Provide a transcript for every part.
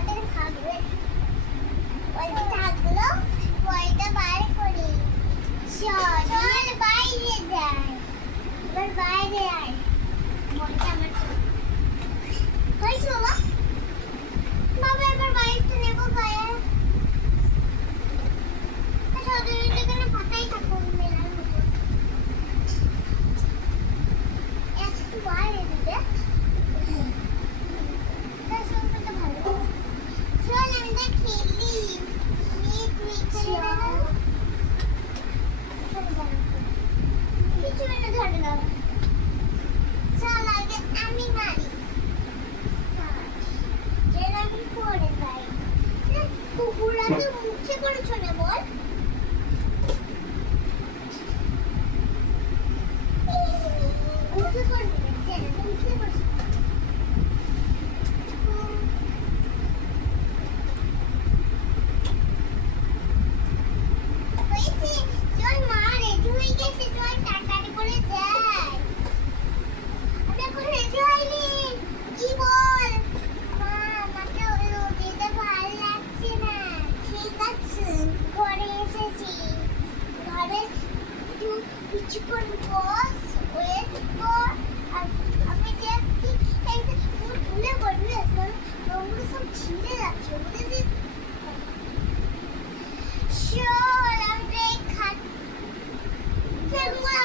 কয়দিন থাকবে কয়দিন থাকলো কয়টা বার করি চল বাইরে যাই এবার বাইরে আয় বলটা আমার হয়েছে বাবা বাবা এবার বাইরে নেবো গায়ে এখানে ফাঁকাই থাকবো মেলার মতো একটু বাইরে দিবে মুখে করেছো না বল মুখে করবে মুখে করছো কিছুক্ষণ বস ওয়েট কর আর আমি দেখছি এইটা পুরো ভুলে পড়বে ওগুলো সব ছিঁড়ে যাচ্ছে বুঝেছিস চল আমি খাচ্ছি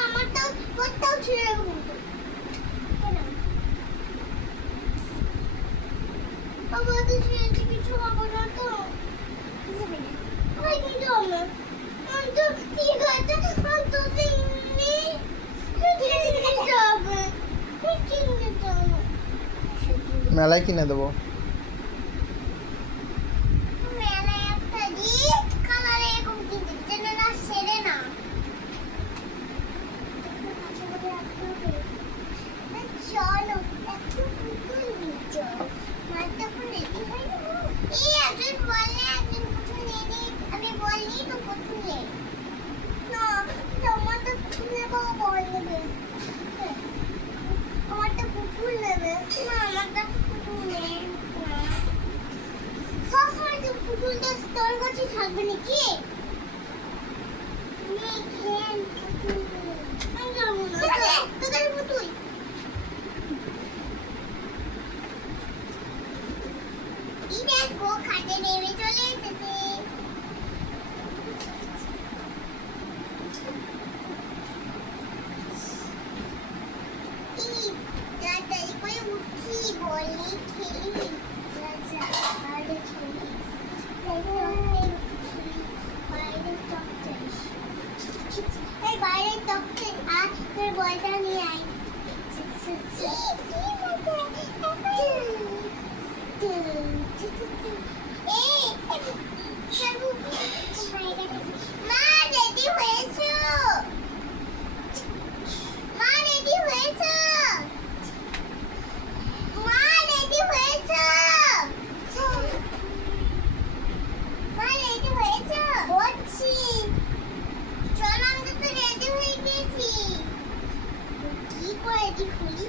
আমার তো কোথাও ছিঁড়ে বাবা তো ছিঁড়েছি কিছু হবো না তো ওই কিন্তু আমার তো ঠিক আছে তো মেলায় কিনে দেবো মেলায় একটা রেড কালারে এরকম কিনতে না সেরে না চলো একটু পুতুল নিচ্ছ মারটা কোন রেডি হয় না এই একজন বললে একজন পুতুল নেই আমি বললি তো পুতুল নেই না তোমার তো পুতুল নেবো বল নেবে আমারটা পুতুল নেবে না আমারটা পুতুল নেই সবসময় তো পুতুলটা তোর কাছে থাকবে নাকি তোদের পুতুল এই দেখো খাটে নেমে চলে এসেছে তাড়াতাড়ি করে উঠি বলি খেলি বাইরে চলি এই বাইরের টপকে আর তোর বলটা নিয়ে আয় মা রেডি হয়েছো মা রেডি হয়েছো মা রেডি হয়েছো মা রেডি হয়েছো বলছি চল আমরা তো রেডি হয়ে গেছি কি করে রেডি হলি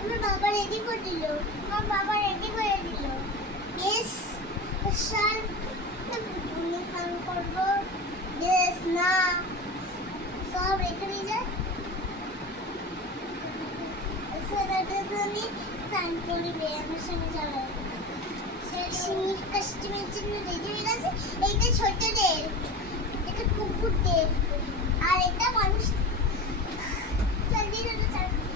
আমার বাবা রেডি করে দিল আমার বাবা রেডি করে দিল বেশ স্যার আমি কাম করব বেশ না সব রেখে দিয়ে যা আমি কাম করবে আমার সঙ্গে যাবে সেই কাস্টমার জন্য রেডি হয়ে গেছে এইটা ছোটদের এটা কুকুরদের আর এটা মানুষ চল দিয়ে চল